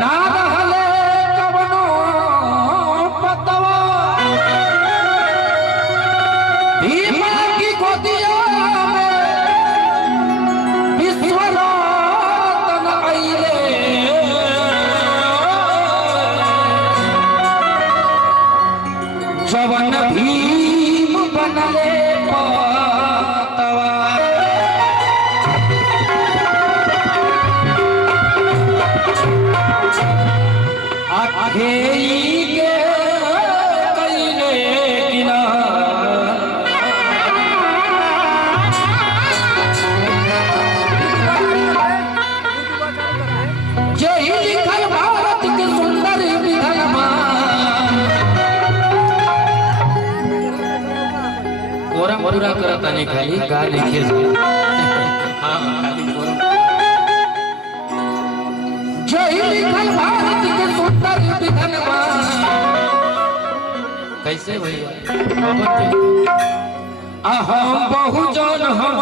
ना रहले कवनो पतवा भीमा की गोदिया में विश्वनाथन आइले जवन भीम बनले पतवा आगे के कइले किना जय लिखल भारत के सुंदर विधवा कोरम पूरा करता नहीं खाली गा लिखे हां खाली कोरम जय लिखल भारत के सुंदर विधवा कैसे भैया अहम बहुजन हम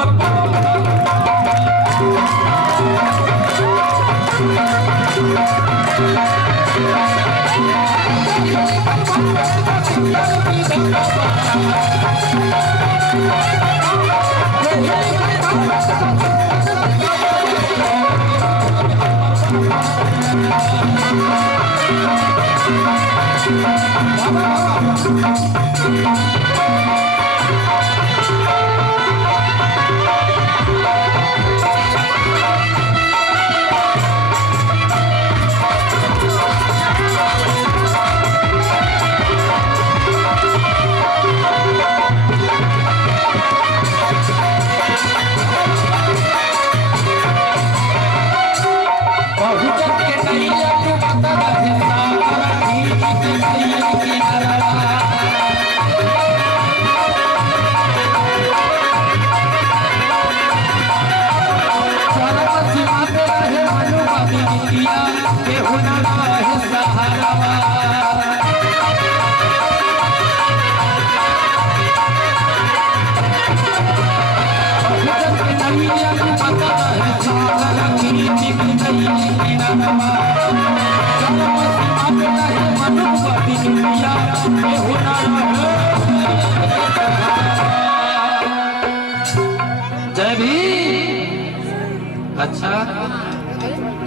अच्छा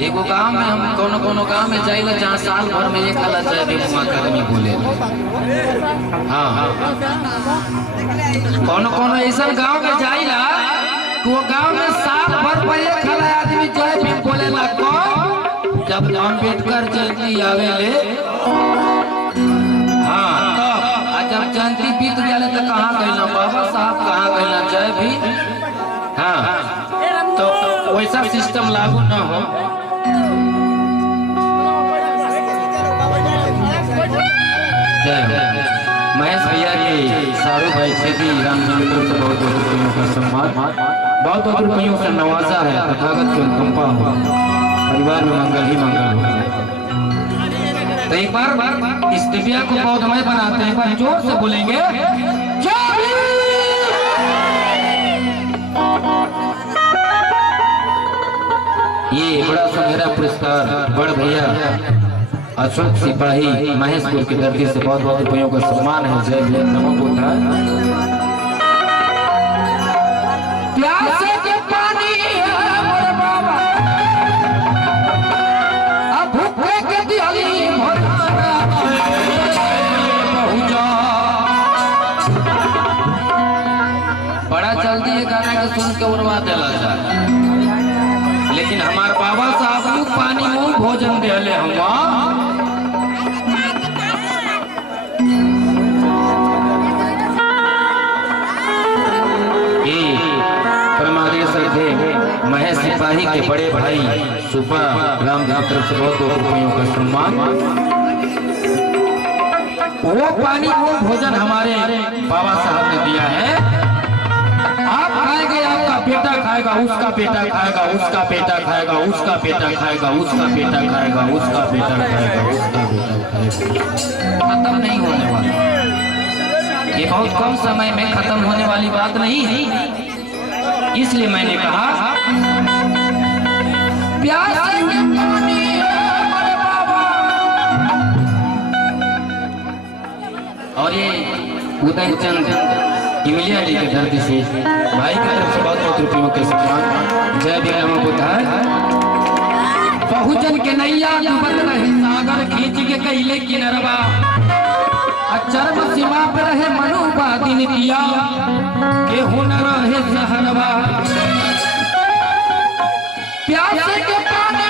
एगो गांव में हम कोनो गांव में जाइला जहाँ साल भर में एक आला जय भीम वहाँ आदमी बोले हाँ कोनो ऐसा गांव में जाइला तो वो गांव में साल भर पर एक आला आदमी जय भीम बोले ला को जब अम्बेडकर जयंती आवेले हाँ तब जब जयंती बीत गया तो कहाँ कहना बाबा साहब कहाँ कहना जय भीम हाँ तो वैसा सिस्टम लागू न हो महेश भैया के शाहरुख भाई से भी रामचंद्र से बहुत रुपयों का सम्मान बहुत रुपयों से नवाजा है तथागत की अनुकंपा हो परिवार में मंगल ही मंगल हो तो एक बार इस दिव्या को पौधमय बनाते हैं एक बार जोर से बोलेंगे ये बड़ा सुनहरा पुरस्कार बड़ भैया अशोक सिपाही महेशपुर की धरती से बहुत रुपयों का सम्मान है जय भीम नमो बुद्धाय प्यासे के पानी मोर बाबा अब भूखे के दियाली भोलाना बहुजा बड़ा जल्दी ये गाना के सुन के उड़वा देला जाए लेकिन हमारे बाबा साहब को पानी मुंह भोजन दिले हम परमादेश थे महेश सिपाही के बड़े भाई सुपा रामधाम तरफ से बहुत रुपयों का सम्मान वो पानी मुंह भोजन हमारे बाबा साहब ने दिया है आप खाएंगे आपका बेटा खाएगा उसका बेटा खाएगा उसका बेटा खाएगा उसका बेटा खाएगा उसका बेटा खाएगा उसका बेटा खाएगा उसका बेटा खाएगा खत्म नहीं होने वाला ये बहुत कम समय में खत्म होने वाली बात नहीं है इसलिए मैंने कहा प्यास में पानी हमारे बाबा कंचन इमलिया जी की धरती से भाई की तरफ से बहुत बहुत रुपयों के सम्मान। जय भी नमो बुद्धाय। बहुजन के नैया डूबत रहे सागर खींच के कैले किनरवा, अचर्म सीमा पे रहे मनुवादी नीतिया के हुनर रहे सहरवा। प्यासे के पानी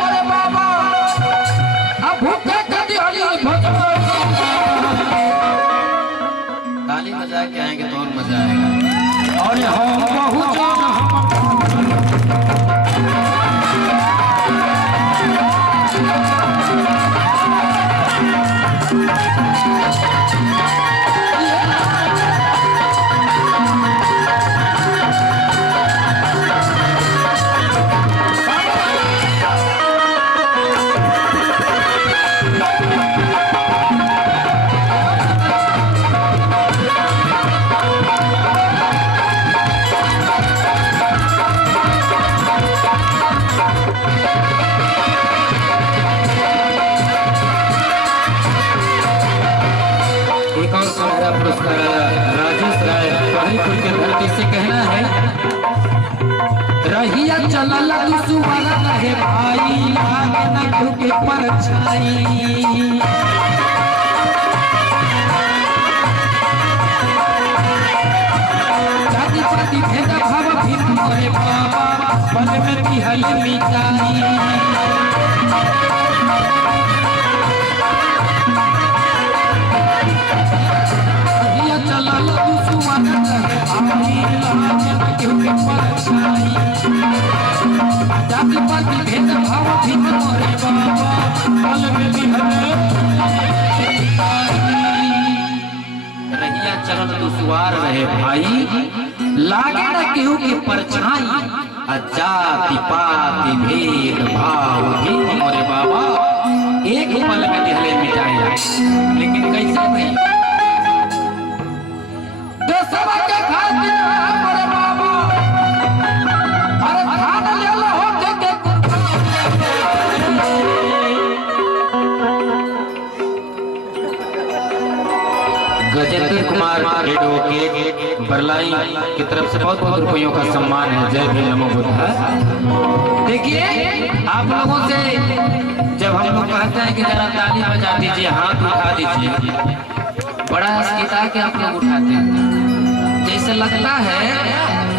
अरे बाबा अब भूखे के दिहाड़ी भजो। ताली बजा के आएंगे तो और मजा आएगा। और हम बहुजन राजेश राय पहरीपुर के धरती से कहना है, रहिया चलल सुवारा रहे भाई लागे न केहू के परछाई। जाति पाति भेद भाव भीम करे बाबा मन में बिहल मिटाई। रहिया चरण दुश्वार रहे भाई लागे न केहू के परछाई। जाति पाति भेद भाव भी मोरे बाबा एक पल में दिहले मिटाया। लेकिन कैसे भाई देशवा के खातिर मोरे बाबा अरे धान ले लो होके के गजेंद्र कुमार एडवोकेट बरलाई की तरफ से बहुत बहुत रुपयों का सम्मान है। जय भी नमो बुद्धाय। देखिए आप लोगों से जब हम लोग कहते हैं कि जरा ताली बजा दीजिए हाथ उठा दीजिए, बड़ा अस्किता के आप लोग उठाते हैं। जैसे लगता है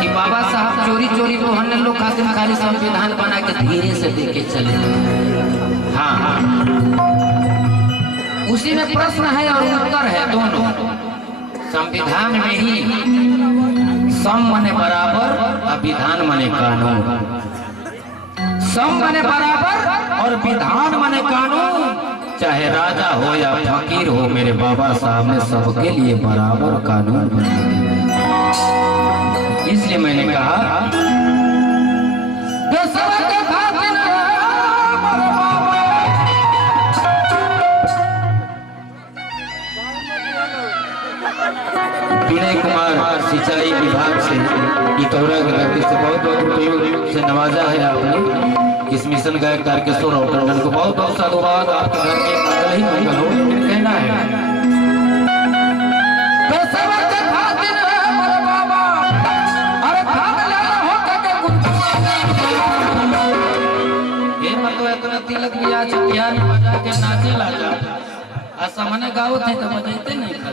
कि बाबा साहब चोरी चोरी तो हमने लोग खाली संविधान बना के धीरे से देके चले। हाँ उसी में प्रश्न है और उत्तर है दोनों। संविधान में ही सम माने बराबर और विधान माने कानून। सम माने बराबर और विधान माने कानून। चाहे राजा हो या फकीर हो मेरे बाबा साहब ने सबके लिए बराबर कानून बना दिया। इसलिए मैंने कहा विनय कुमार सिंचाई विभाग से इतौरा के धरती से बहुत बहुत रुपयों से नवाजा है आपने। इस मिशन गायक तारकेश्वर और टंडन को बहुत बहुत साधुवाद। आपके घर के मंगल ही मंगल हो। कहना है तिलक भी आज बिहार में बजा के नाचे ला जा असमने गाँव थे तो बजाते नहीं खा।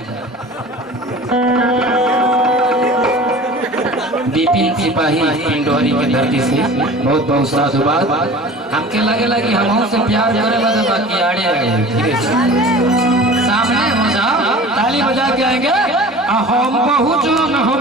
बिपिन सिपाही इंडोरी के धरती से बहुत बहुत साधुवाद। हमके लगे लगी हम से प्यार करे लगे बाकी आड़े आए धीरे से सामने हो जाओ ताली बजा के आएंगे। हम बहुजन हम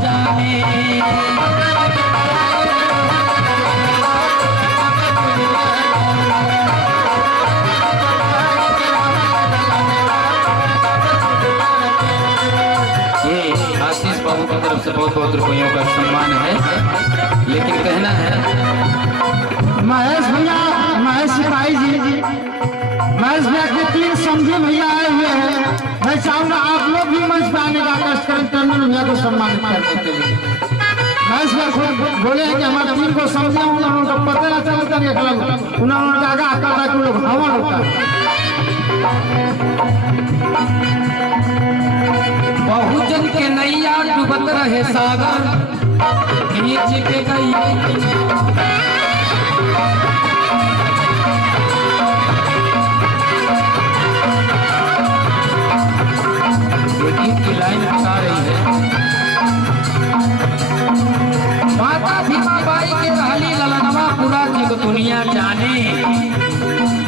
जाने। आशीष बाबू की तरफ से बहुत बहुत रुपयों का सम्मान है, लेकिन कहना है महेश भैया, महेश सिपाही जी, महेश भैया के 3 समझे भैया आए हुए हैं। मैं चाहूंगा आप लोग भी मंच पे आने का कष्ट करें, टंडन भैया को सम्मानित करने के लिए। महेश भैया खुद बोले हैं कि हमारे 3 को समझे, उनको पता ना चलता है, उन्होंने आगे आकर था कि लोग हवन होता है। बहुजन के नैया डूबत रहे सागर, नीचे के गई गीत की लाइन बता रही है। माता भीमा बाई के रहली ललनवा पूरा जग दुनिया जाने,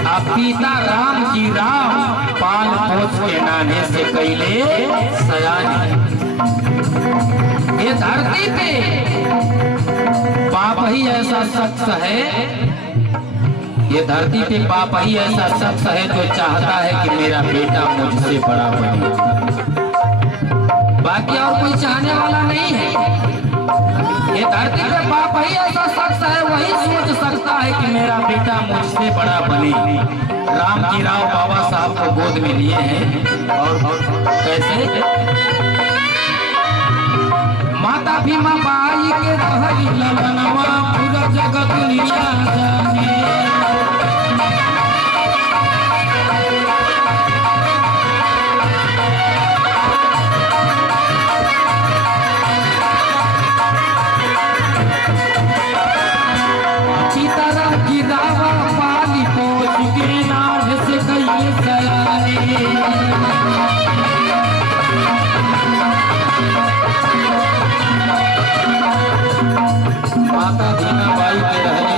अब पिता राम जी राम पाल पोस के नाने से कैले सयाने। ये धरती पे बाप ही ऐसा शख्स है, ये धरती पे बाप ही ऐसा शख्स है जो चाहता है कि मेरा बेटा मुझसे बड़ा बने, बाकी और कोई चाहने वाला नहीं है। ये धरती पे बाप ही ऐसा शख्स है, वही सोच सकता है कि मेरा बेटा मुझसे बड़ा बने। राम जी राव बाबा साहब को गोद में लिए हैं और कैसे माता भीमा बाई के रहली ललनवा पूरा जगत दुनिया जाने। सीताराम की रावा पाली पोछ के नाम से कई सयाने। माता भीमा बाई के रहने